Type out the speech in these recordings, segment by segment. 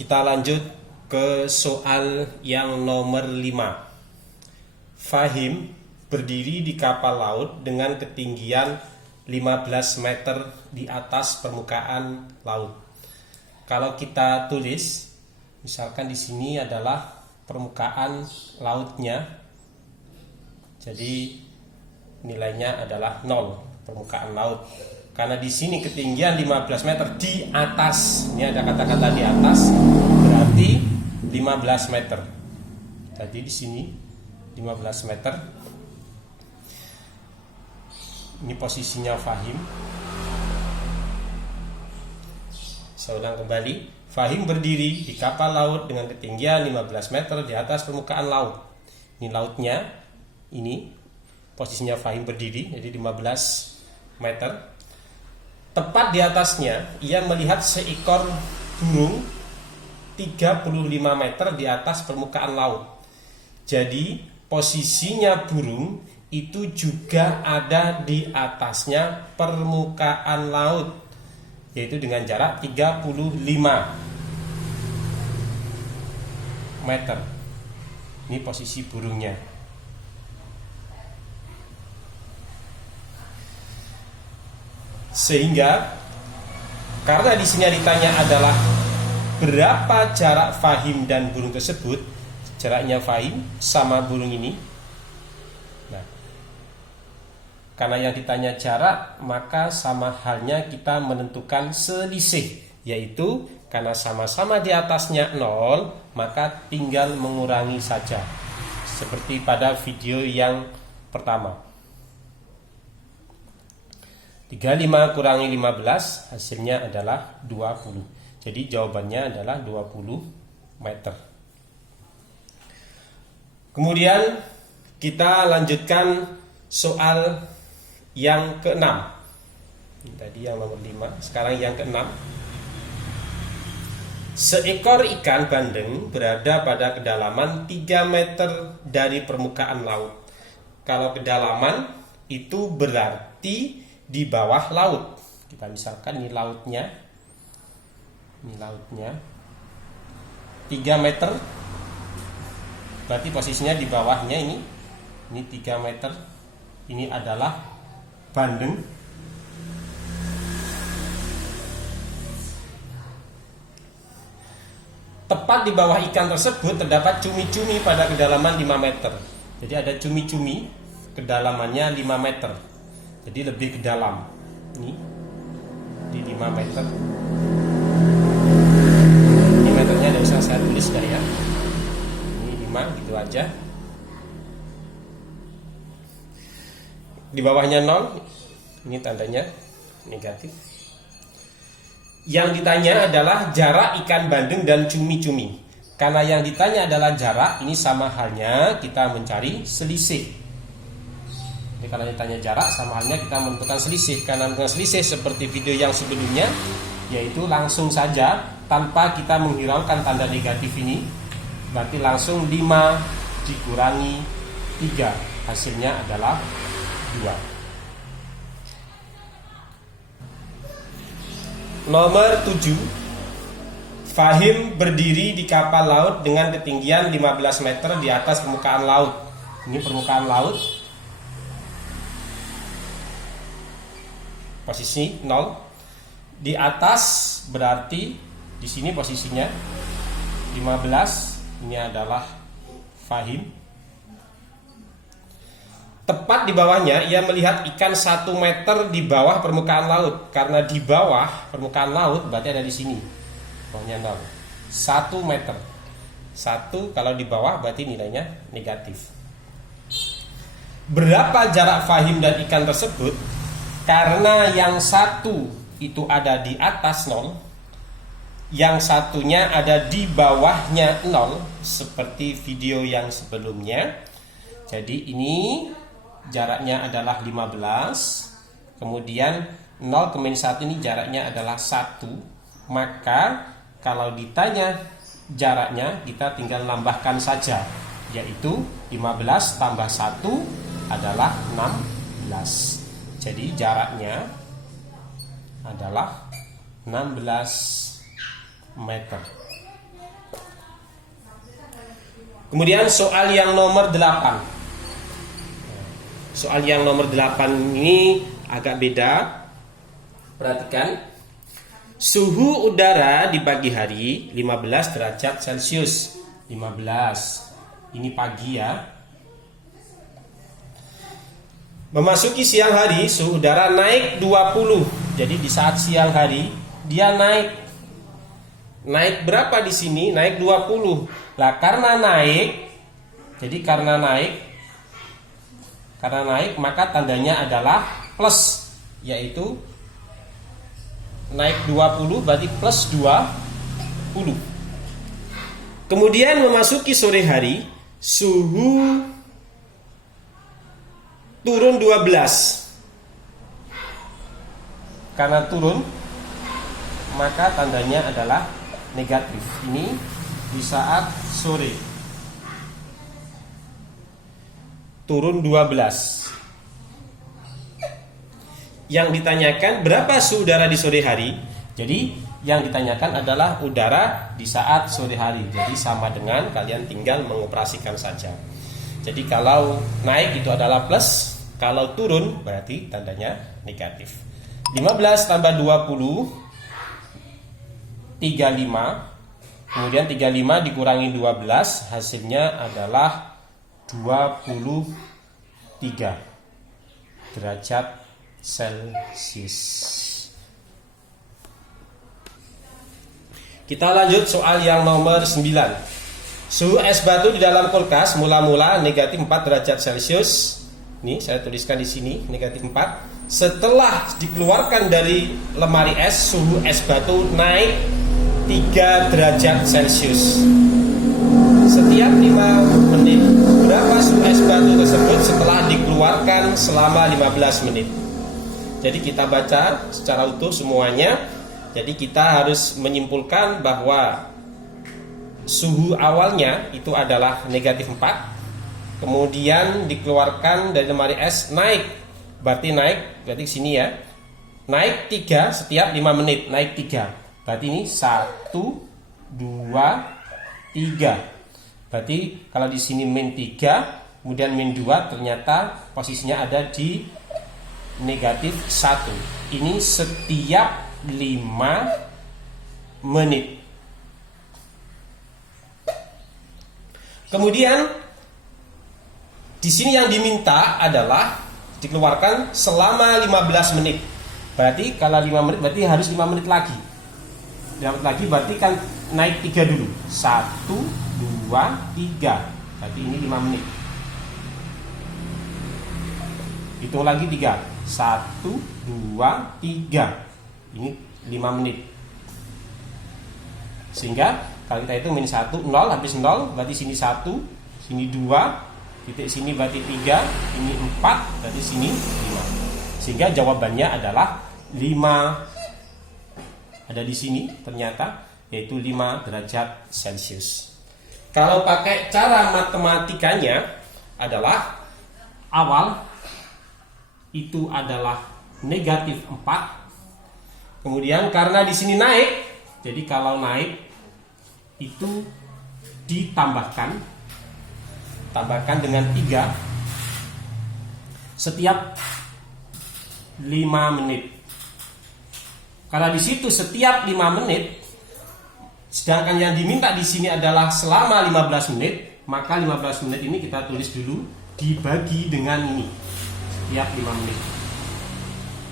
Kita lanjut ke soal yang nomor 5. Fahim berdiri di kapal laut dengan ketinggian 15 meter di atas permukaan laut. Kalau kita tulis, misalkan di sini adalah permukaan lautnya, jadi nilainya adalah 0, permukaan laut. Karena di sini ketinggian 15 meter di atas, ini ada kata-kata di atas, berarti 15 meter. Tadi di sini 15 meter. Ini posisinya Fahim. Saya ulang kembali. Fahim berdiri di kapal laut dengan ketinggian 15 meter di atas permukaan laut. Ini lautnya. Ini posisinya Fahim berdiri, jadi 15 meter. Tepat di atasnya, ia melihat seekor burung 35 meter di atas permukaan laut. Jadi posisinya burung itu juga ada di atasnya permukaan laut, yaitu dengan jarak 35 meter. Ini posisi burungnya. Sehingga karena di sini ditanya adalah berapa jarak Fahim dan burung tersebut, jaraknya Fahim sama burung ini. Nah, karena yang ditanya jarak, maka sama halnya kita menentukan selisih, yaitu karena sama-sama di atasnya 0, maka tinggal mengurangi saja. Seperti pada video yang pertama. 35 kurangi 15 hasilnya adalah 20. Jadi jawabannya adalah 20 meter. Kemudian kita lanjutkan soal yang ke-6. Tadi yang nomor 5, sekarang yang ke-6. Seekor ikan bandeng berada pada kedalaman 3 meter dari permukaan laut. Kalau kedalaman itu berarti di bawah laut. Kita misalkan ini lautnya. Ini lautnya 3 meter. Berarti posisinya di bawahnya ini 3 meter. Ini adalah bandeng. Tepat di bawah ikan tersebut terdapat cumi-cumi pada kedalaman 5 meter. Jadi ada cumi-cumi kedalamannya 5 meter. Jadi lebih ke dalam. Ini di 5 meter. Ini meternya tidak usah saya tulis dah ya. Ini 5 gitu aja. Di bawahnya 0. Ini tandanya negatif. Yang ditanya adalah jarak ikan bandeng dan cumi-cumi. Karena yang ditanya adalah jarak, ini sama halnya kita mencari selisih. Jadi kalau ditanya jarak, sama halnya kita menentukan selisih. Karena menentukan selisih seperti video yang sebelumnya, yaitu langsung saja tanpa kita menghiraukan tanda negatif ini, berarti langsung 5 dikurangi 3, hasilnya adalah 2. Nomor 7. Fahim berdiri di kapal laut dengan ketinggian 15 meter di atas permukaan laut. Ini permukaan laut. Posisi 0. Di atas berarti di sini posisinya 15. Ini adalah Fahim. Tepat di bawahnya ia melihat ikan 1 meter di bawah permukaan laut. Karena di bawah permukaan laut berarti ada di sini. Bawahnya 0. 1 meter. 1 kalau di bawah berarti nilainya negatif. Berapa jarak Fahim dan ikan tersebut? Karena yang satu itu ada di atas 0, yang satunya ada di bawahnya 0, seperti video yang sebelumnya. Jadi ini jaraknya adalah 15. Kemudian 0 ke -1 ini jaraknya adalah 1. Maka kalau ditanya jaraknya, kita tinggal nambahkan saja, yaitu 15 tambah 1 adalah 16. Jadi jaraknya adalah 16 meter. Kemudian soal yang nomor 8. Soal yang nomor 8 ini agak beda. Perhatikan. Suhu udara di pagi hari 15 derajat Celcius. 15. Ini pagi ya. Memasuki siang hari suhu udara naik 20. Jadi di saat siang hari dia naik. Naik berapa di sini? Naik 20. Lah karena naik, jadi karena naik maka tandanya adalah plus, yaitu naik 20 berarti plus 20. Kemudian memasuki sore hari suhu turun 12. Karena turun maka tandanya adalah negatif. Ini di saat sore turun 12. Yang ditanyakan berapa suhu udara di sore hari. Jadi yang ditanyakan adalah udara di saat sore hari. Jadi sama dengan kalian tinggal mengoperasikan saja. Jadi kalau naik itu adalah plus, kalau turun berarti tandanya negatif. 15 tambah 20 35. Kemudian 35 dikurangi 12 hasilnya adalah 23 derajat Celcius. Kita lanjut soal yang nomor 9. Suhu es batu di dalam kulkas mula-mula negatif 4 derajat Celcius. Nih saya tuliskan di sini negatif 4. Setelah dikeluarkan dari lemari es, suhu es batu naik 3 derajat Celcius. Setiap 5 menit berapa suhu es batu tersebut setelah dikeluarkan selama 15 menit. Jadi kita baca secara utuh semuanya. Jadi kita harus menyimpulkan bahwa suhu awalnya itu adalah negatif 4. Kemudian dikeluarkan dari lemari es naik. Berarti sini ya. Naik 3 setiap 5 menit, naik 3. Berarti ini 1 2 3. Berarti kalau di sini min 3, kemudian min 2, ternyata posisinya ada di negatif 1. Ini setiap 5 menit. Kemudian di sini yang diminta adalah dikeluarkan selama 15 menit. Berarti kalau 5 menit berarti harus 5 menit lagi. 5 menit lagi berarti kan naik 3 dulu. 1 2 3. Berarti ini 5 menit. Hitung lagi 3. 1 2 3. Ini 5 menit. Sehingga kalau kita hitung min 1 0 habis 0 berarti sini 1, sini 2, titik sini berarti 3, ini 4, berarti sini 5. Sehingga jawabannya adalah 5. Ada di sini ternyata yaitu 5 derajat Celcius. Kalau pakai cara matematikanya adalah awal itu adalah negatif 4. Kemudian karena di sini naik, jadi kalau naik itu ditambahkan dengan 3 setiap 5 menit. Karena di situ setiap 5 menit, sedangkan yang diminta di sini adalah selama 15 menit, maka 15 menit ini kita tulis dulu dibagi dengan ini setiap 5 menit.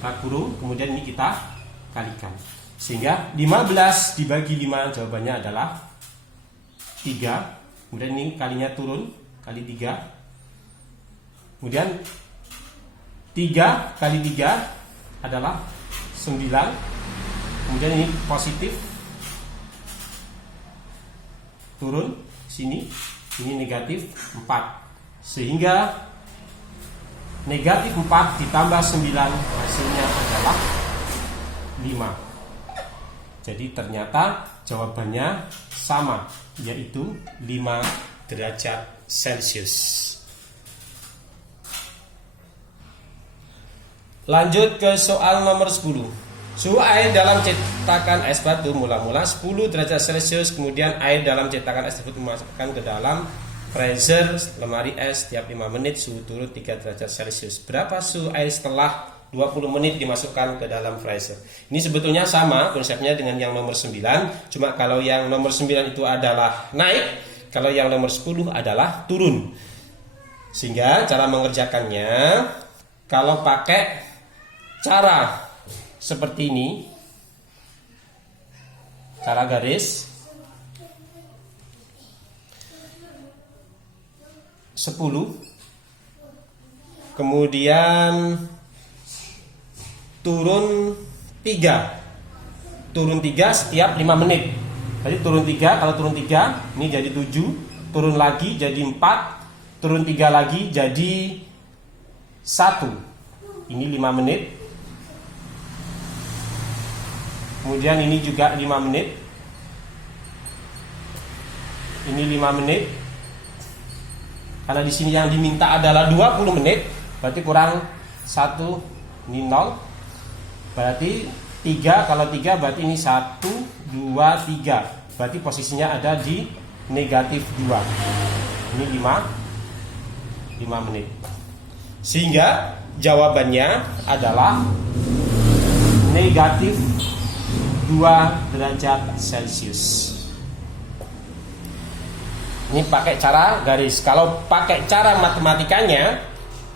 Kita kurung, kemudian ini kita kalikan. Sehingga 15 dibagi 5 jawabannya adalah 3. Kemudian ini kalinya turun, kali 3. Kemudian 3 kali 3 adalah 9. Kemudian ini positif, turun sini, ini negatif 4. Sehingga negatif 4 ditambah 9 hasilnya adalah 5. Jadi ternyata jawabannya sama, yaitu 5 derajat Celcius. Lanjut ke soal nomor 10. Suhu air dalam cetakan es batu mula-mula 10 derajat Celcius, kemudian air dalam cetakan es tersebut dimasukkan ke dalam freezer, lemari es setiap 5 menit suhu turun 3 derajat Celcius. Berapa suhu air setelah 20 menit dimasukkan ke dalam freezer? Ini sebetulnya sama konsepnya dengan yang nomor 9, cuma kalau yang nomor 9 itu adalah naik, kalau yang nomor 10 adalah turun. Sehingga cara mengerjakannya, kalau pakai cara seperti ini, cara garis 10, kemudian turun 3 setiap 5 menit. Jadi turun 3, kalau turun 3 ini jadi 7, turun lagi jadi 4, turun 3 lagi jadi 1. Ini 5 menit. Kemudian ini juga 5 menit. Ini 5 menit. Karena di sini yang diminta adalah 20 menit, berarti kurang 1, ini 0. Berarti 3, kalau 3 berarti ini 1, 2, 3. Berarti posisinya ada di negatif 2. Ini 5 menit. Sehingga jawabannya adalah negatif 2 derajat Celcius. Ini pakai cara garis. Kalau pakai cara matematikanya,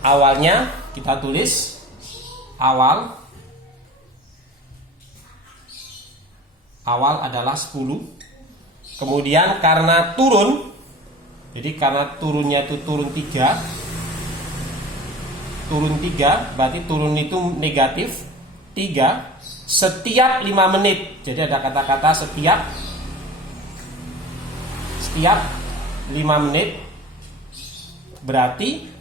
awalnya kita tulis awal adalah 10. Kemudian karena turun, jadi karena turunnya itu turun 3, berarti turun itu negatif 3 setiap 5 menit. Jadi ada kata-kata setiap 5 menit, berarti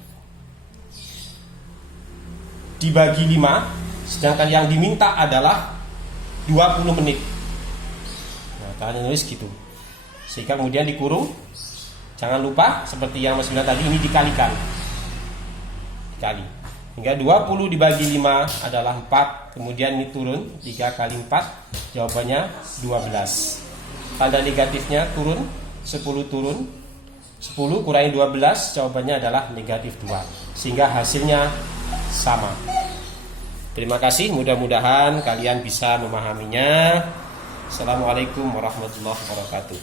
dibagi 5, sedangkan yang diminta adalah 20 menit. Nah, kalian nulis gitu. Sehingga kemudian dikurung. Jangan lupa seperti yang Mas bilang tadi, ini dikalikan. Dikali. Hingga 20 dibagi 5 adalah 4. Kemudian ini turun 3 kali 4, jawabannya 12. Tanda negatifnya turun, 10 turun, 10 kurangi 12, jawabannya adalah negatif 2. Sehingga hasilnya sama. Terima kasih, mudah-mudahan kalian bisa memahaminya. Assalamualaikum warahmatullahi wabarakatuh.